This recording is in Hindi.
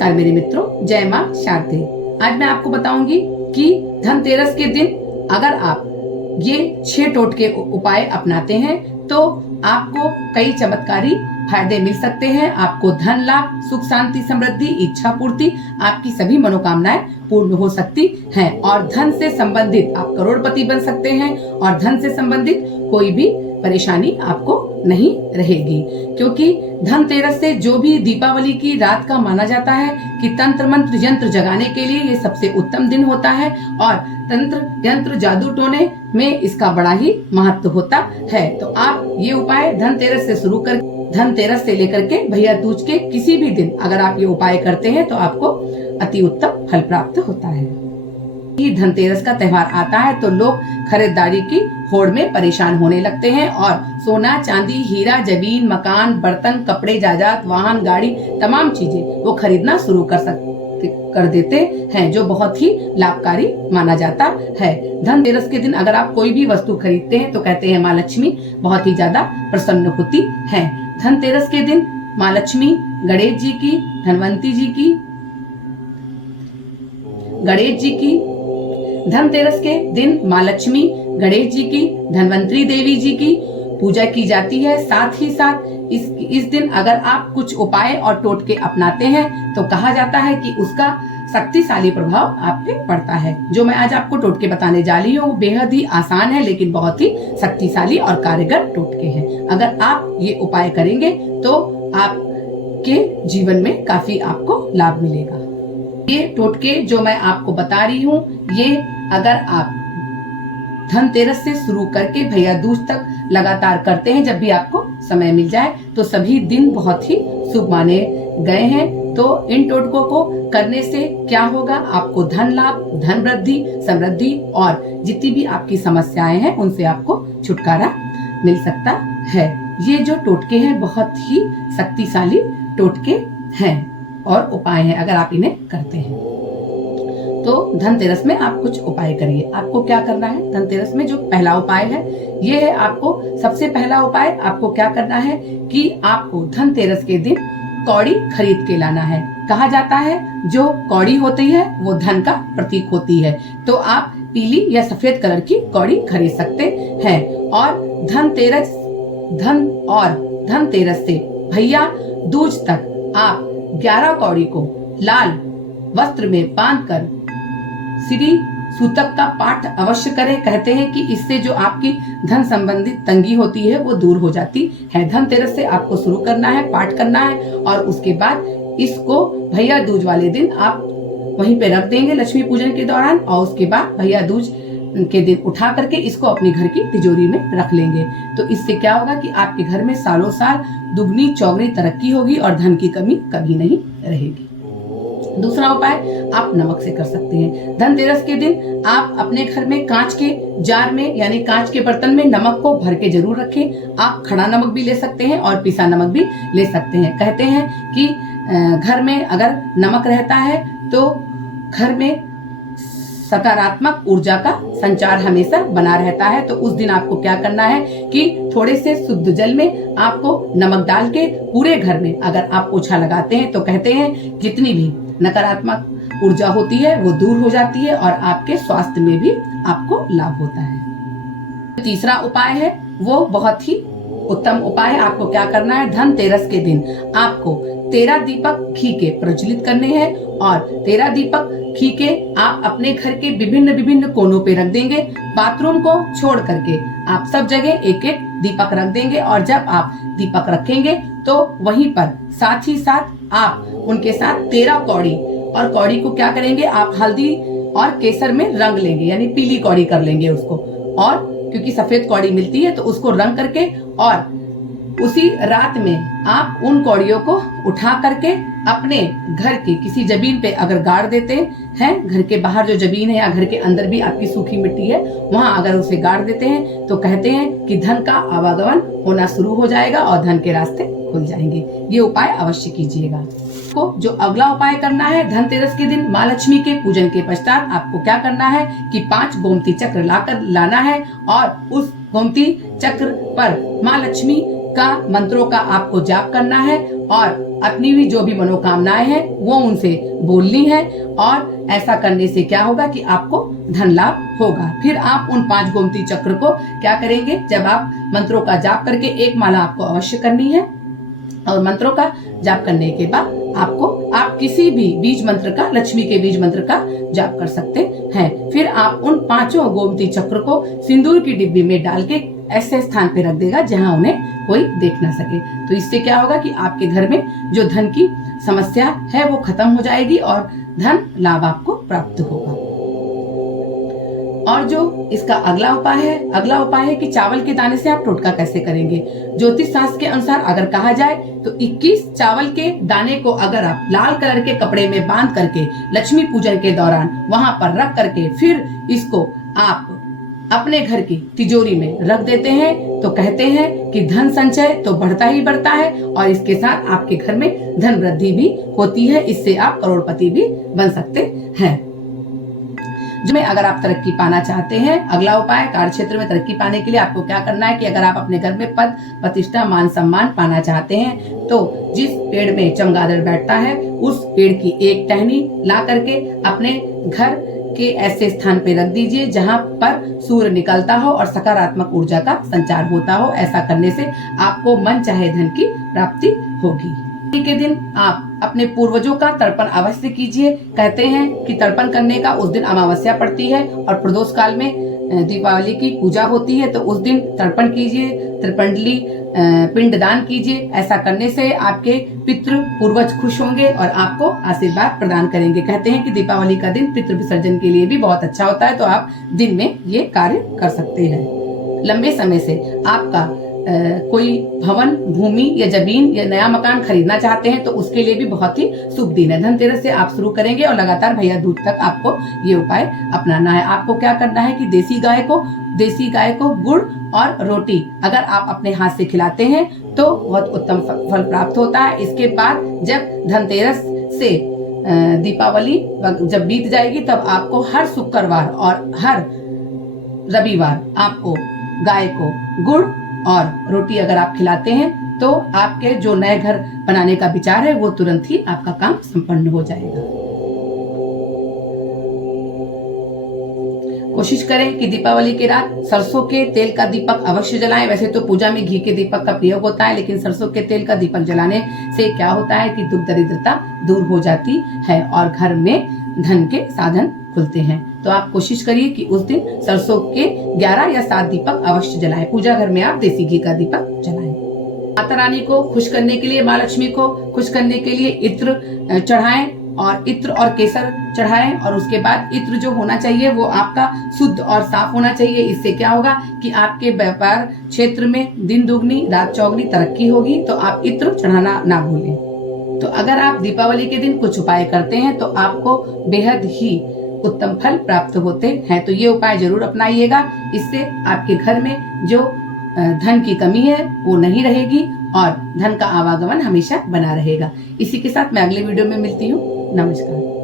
नमस्कार मेरे मित्रों, जय मां शारदे। आज मैं आपको बताऊंगी कि धनतेरस के दिन अगर आप ये 6 टोटके उपाय अपनाते हैं तो आपको कई चमत्कारी फायदे मिल सकते हैं। आपको धन लाभ, सुख शांति, समृद्धि, इच्छा पूर्ति, आपकी सभी मनोकामनाएं पूर्ण हो सकती हैं और धन से संबंधित आप करोड़पति बन सकते हैं और धन से संबंधित कोई भी परेशानी आपको नहीं रहेगी, क्योंकि धनतेरस से जो भी दीपावली की रात का माना जाता है कि तंत्र मंत्र यंत्र जगाने के लिए ये सबसे उत्तम दिन होता है और तंत्र यंत्र जादू टोने में इसका बड़ा ही महत्व होता है। तो आप ये उपाय धनतेरस से शुरू कर धनतेरस से लेकर के भैया दूज के किसी भी दिन अगर आप ये उपाय करते हैं तो आपको अति उत्तम फल प्राप्त होता है। धनतेरस का त्योहार आता है तो लोग खरीदारी की होड़ में परेशान होने लगते हैं और सोना, चांदी, हीरा, जमीन, मकान, बर्तन, कपड़े, जायदाद, वाहन, गाड़ी, तमाम चीजें वो खरीदना शुरू कर देते हैं, जो बहुत ही लाभकारी माना जाता है। धनतेरस के दिन अगर आप कोई भी वस्तु खरीदते हैं तो कहते हैं माँ लक्ष्मी बहुत ही ज्यादा प्रसन्न होती है। धनतेरस के दिन माँ लक्ष्मी, गणेश जी की, धनवंती जी की, गणेश जी की, धनतेरस के दिन माँ लक्ष्मी, गणेश जी की, धनवंतरी देवी जी की पूजा की जाती है। साथ ही साथ इस दिन अगर आप कुछ उपाय और टोटके अपनाते हैं तो कहा जाता है कि उसका शक्तिशाली प्रभाव आप पे पड़ता है। जो मैं आज आपको टोटके बताने जा रही हूँ बेहद ही आसान है लेकिन बहुत ही शक्तिशाली और कारगर टोटके हैं। अगर आप ये उपाय करेंगे तो आपके जीवन में काफी आपको लाभ मिलेगा। ये टोटके जो मैं आपको बता रही हूँ ये अगर आप धनतेरस से शुरू करके भैया दूज तक लगातार करते हैं, जब भी आपको समय मिल जाए तो सभी दिन बहुत ही शुभ माने गए हैं। तो इन टोटकों को करने से क्या होगा, आपको धन लाभ, धन वृद्धि, समृद्धि और जितनी भी आपकी समस्याएं हैं उनसे आपको छुटकारा मिल सकता है। ये जो टोटके हैं बहुत ही शक्तिशाली टोटके हैं और उपाय हैं। अगर आप इन्हें करते हैं तो धनतेरस में आप कुछ उपाय करिए। आपको क्या करना है, धनतेरस में जो पहला उपाय है ये है, आपको सबसे पहला उपाय आपको क्या करना है कि आपको धनतेरस के दिन कौड़ी खरीद के लाना है। कहा जाता है जो कौड़ी होती है वो धन का प्रतीक होती है, तो आप पीली या सफेद कलर की कौड़ी खरीद सकते हैं। और धनतेरस से भैया दूज तक आप 11 कौड़ी को लाल वस्त्र में बांधकर श्री सूतक का पाठ अवश्य करें। कहते हैं कि इससे जो आपकी धन संबंधित तंगी होती है वो दूर हो जाती है। धनतेरस से आपको शुरू करना है, पाठ करना है और उसके बाद इसको भैया दूज वाले दिन आप वहीं पे रख देंगे लक्ष्मी पूजन के दौरान और उसके बाद भैया दूज के दिन उठा करके इसको अपने घर की तिजोरी में रख लेंगे। तो इससे क्या होगा कि आपके घर में सालों साल दुगनी चौगनी तरक्की होगी और धन की कमी कभी नहीं रहेगी। दूसरा उपाय आप नमक से कर सकते हैं। धनतेरस के दिन आप अपने घर में कांच के जार में यानी कांच के बर्तन में नमक को भर के जरूर रखें। आप खड़ा नमक भी ले सकते हैं और पिसा नमक भी ले सकते हैं। कहते हैं कि घर में अगर नमक रहता है तो घर में सकारात्मक ऊर्जा का संचार हमेशा बना रहता है। तो उस दिन आपको क्या करना है कि थोड़े से शुद्ध जल में आपको नमक डाल के पूरे घर में अगर आप पोछा लगाते हैं तो कहते हैं जितनी भी नकारात्मक ऊर्जा होती है वो दूर हो जाती है और आपके स्वास्थ्य में भी आपको लाभ होता है। तीसरा उपाय है वो बहुत ही उत्तम उपाय है। आपको क्या करना है, धनतेरस के दिन आपको 13 दीपक घी के प्रज्वलित करने हैं और 13 दीपक घी के आप अपने घर के विभिन्न कोनों पे रख देंगे। बाथरूम को छोड़ करके आप सब जगह एक एक दीपक रख देंगे और जब आप दीपक रखेंगे तो वहीं पर साथ ही साथ आप उनके साथ 13 कौड़ी और कौड़ी को क्या करेंगे, आप हल्दी और केसर में रंग लेंगे यानी पीली कौड़ी कर लेंगे उसको, और क्योंकि सफेद कौड़ी मिलती है तो उसको रंग करके और उसी रात में आप उन कौड़ियों को उठा करके अपने घर की किसी जमीन पे अगर गाड़ देते हैं, घर के बाहर जो जमीन है या घर के अंदर भी आपकी सूखी मिट्टी है वहां अगर उसे गाड़ देते हैं तो कहते हैं कि धन का आवागमन होना शुरू हो जाएगा और धन के रास्ते खुल जाएंगे। ये उपाय अवश्य कीजिएगा। को जो अगला उपाय करना है धनतेरस के दिन माँ लक्ष्मी के पूजन के पश्चात आपको क्या करना है कि 5 गोमती चक्र लाना है और उस गोमती चक्र पर माँ लक्ष्मी का मंत्रों का आपको जाप करना है और अपनी भी जो भी मनोकामनाएं हैं वो उनसे बोलनी है, और ऐसा करने से क्या होगा कि आपको धन लाभ होगा। फिर आप उन 5 गोमती चक्र को क्या करेंगे, जब आप मंत्रों का जाप करके एक माला आपको अवश्य करनी है, और मंत्रों का जाप करने के बाद आप किसी भी बीज मंत्र का, लक्ष्मी के बीज मंत्र का जाप कर सकते हैं। फिर आप उन 5 गोमती चक्र को सिंदूर की डिब्बी में डाल के ऐसे स्थान पे रख देगा जहां उन्हें कोई देख ना सके। तो इससे क्या होगा कि आपके घर में जो धन की समस्या है वो खत्म हो जाएगी और धन लाभ आपको प्राप्त होगा। और जो इसका अगला उपाय है कि चावल के दाने से आप टोटका कैसे करेंगे। ज्योतिष शास्त्र के अनुसार अगर कहा जाए तो 21 चावल के दाने को अगर आप लाल कलर के कपड़े में बांध करके लक्ष्मी पूजन के दौरान वहां पर रख करके फिर इसको आप अपने घर की तिजोरी में रख देते हैं तो कहते हैं कि धन संचय तो बढ़ता ही बढ़ता है, और इसके साथ आपके घर में धन वृद्धि भी होती है। इससे आप करोड़पति भी बन सकते हैं। जिसमें अगर आप तरक्की पाना चाहते हैं, अगला उपाय, कार्य क्षेत्र में तरक्की पाने के लिए आपको क्या करना है कि अगर आप अपने घर में पद प्रतिष्ठा मान सम्मान पाना चाहते हैं तो जिस पेड़ में चमगादड़ बैठता है उस पेड़ की एक टहनी ला करके अपने घर के ऐसे स्थान पे रख दीजिए जहां पर सूर्य निकलता हो और सकारात्मक ऊर्जा का संचार होता हो। ऐसा करने से आपको मन चाहे धन की प्राप्ति होगी। के दिन आप अपने पूर्वजों का तर्पण अवश्य कीजिए। कहते हैं कि तर्पण करने का उस दिन अमावस्या पड़ती है और प्रदोष काल में दीपावली की पूजा होती है, तो उस दिन तर्पण कीजिए, त्रिपंडली पिंडदान कीजिए। ऐसा करने से आपके पितृ पूर्वज खुश होंगे और आपको आशीर्वाद प्रदान करेंगे। कहते हैं कि दीपावली का दिन पितृ विसर्जन के लिए भी बहुत अच्छा होता है, तो आप दिन में ये कार्य कर सकते हैं। लंबे समय से आपका कोई भवन, भूमि या जमीन या नया मकान खरीदना चाहते हैं तो उसके लिए भी बहुत ही शुभ दिन है। धनतेरस से आप शुरू करेंगे और लगातार भैया दूज तक आपको ये उपाय अपनाना है। आपको क्या करना है कि देसी गाय को गुड़ और रोटी अगर आप अपने हाथ से खिलाते हैं तो बहुत उत्तम फल प्राप्त होता है। इसके बाद जब धनतेरस से दीपावली जब बीत जाएगी तब आपको हर शुक्रवार और हर रविवार आपको गाय को गुड़ और रोटी अगर आप खिलाते हैं तो आपके जो नए घर बनाने का विचार है वो तुरंत ही आपका काम संपन्न हो जाएगा। कोशिश करें कि दीपावली की रात सरसों के तेल का दीपक अवश्य जलाएं। वैसे तो पूजा में घी के दीपक का प्रयोग होता है, लेकिन सरसों के तेल का दीपक जलाने से क्या होता है कि दुख दरिद्रता दूर हो जाती है और घर में धन के साधन खुलते हैं। तो आप कोशिश करिए कि उस दिन सरसों के 11 या 7 दीपक अवश्य जलाएं। पूजा घर में आप देसी घी का दीपक जलाएं। माता रानी को खुश करने के लिए, माँ लक्ष्मी को खुश करने के लिए इत्र चढ़ाएं और इत्र और केसर चढ़ाएं, और उसके बाद इत्र जो होना चाहिए वो आपका शुद्ध और साफ होना चाहिए। इससे क्या होगा कि आपके व्यापार क्षेत्र में दिन दुगनी रात चौगनी तरक्की होगी। तो आप इत्र चढ़ाना ना भूलें। तो अगर आप दीपावली के दिन कुछ उपाय करते हैं तो आपको बेहद ही उत्तम फल प्राप्त होते हैं। तो ये उपाय जरूर अपनाइएगा। इससे आपके घर में जो धन की कमी है वो नहीं रहेगी और धन का आवागमन हमेशा बना रहेगा। इसी के साथ मैं अगले वीडियो में मिलती हूँ। नमस्कार।